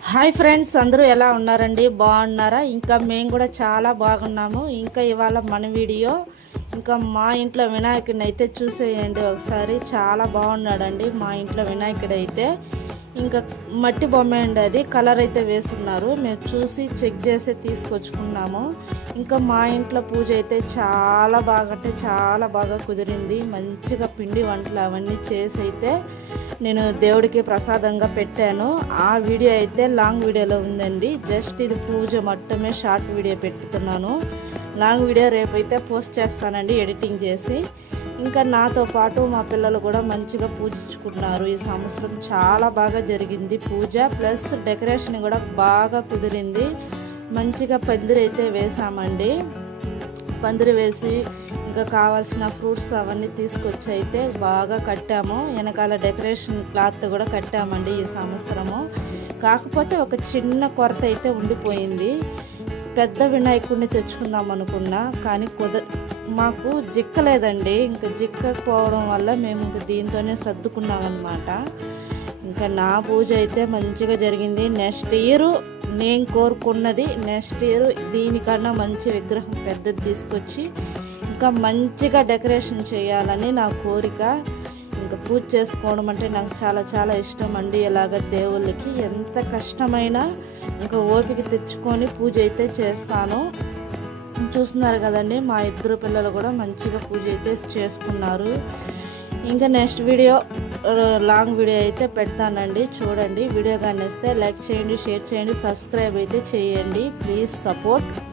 Hi friends, అందరూ ఎలా ఉన్నారండి? బాగున్నారా? ఇంకా మేము కూడా చాలా బాగున్నాము. ఇంకా ఇవాళ మన వీడియో ఇంకా మా ఇంట్లో వినాయకుడిని అయితే చూసేయండి ఒకసారి. చాలా బాగున్నాడండి మా ఇంట్లో వినాయకుడు అయితే. ఇంకా మట్టి బొమ్మ అండి, అది కలర్ అయితే వేసున్నారు. మేము చూసి చెక్ చేసి తీసుకొచ్చుకున్నాము. ఇంకా మా ఇంట్లో పూజ అయితే చాలా బాగా అంటే చాలా బాగా కుదిరింది. మంచిగా పిండి వంటలు అవన్నీ చేసి అయితే నేను దేవుడికి ప్రసాదంగా పెట్టాను. ఆ వీడియో అయితే లాంగ్ వీడియోలో ఉందండి. జస్ట్ ఇది పూజ మొత్తమే షార్ట్ వీడియో పెట్టుతున్నాను. లాంగ్ వీడియో రేపైతే పోస్ట్ చేస్తానండి ఎడిటింగ్ చేసి. ఇంకా నాతో పాటు మా పిల్లలు కూడా మంచిగా పూజించుకున్నారు. ఈ సంవత్సరం చాలా బాగా జరిగింది పూజ, ప్లస్ డెకరేషన్ కూడా బాగా కుదిరింది. మంచిగా పందిరి అయితే వేసామండి. పందిరి వేసి ఇంకా కావాల్సిన ఫ్రూట్స్ అవన్నీ తీసుకొచ్చి అయితే బాగా కట్టాము. వెనకాల డెకరేషన్ క్లాత్ కూడా కట్టామండి ఈ సంవత్సరము. కాకపోతే ఒక చిన్న కొరత అయితే ఉండిపోయింది. పెద్ద వినాయకుడిని తెచ్చుకుందాం అనుకున్నా, కానీ మాకు జిక్కలేదండి. ఇంకా జిక్కకపోవడం వల్ల మేము ఇంక దీంతోనే సర్దుకున్నాం అన్నమాట. ఇంకా నా పూజ అయితే మంచిగా జరిగింది. నెక్స్ట్ ఇయర్ నేను కోరుకున్నది, నెక్స్ట్ ఇయర్ దీనికన్నా మంచి విగ్రహం పెద్దది తీసుకొచ్చి ఇంకా మంచిగా డెకరేషన్ చేయాలని నా కోరిక. ఇంకా పూజ చేసుకోవడం అంటే నాకు చాలా చాలా ఇష్టం అండి. ఇలాగ దేవుళ్ళకి ఎంత కష్టమైనా ఇంకా ఓపిక తెచ్చుకొని పూజ అయితే చేస్తాను. చూస్తున్నారు కదండి, మా ఇద్దరు పిల్లలు కూడా మంచిగా పూజ అయితే చేసుకున్నారు. ఇంకా నెక్స్ట్ వీడియో లాంగ్ వీడియో అయితే పెడతానండి, చూడండి. వీడియో కానీ వస్తే లైక్ చేయండి, షేర్ చేయండి, సబ్స్క్రైబ్ అయితే చేయండి. Please support.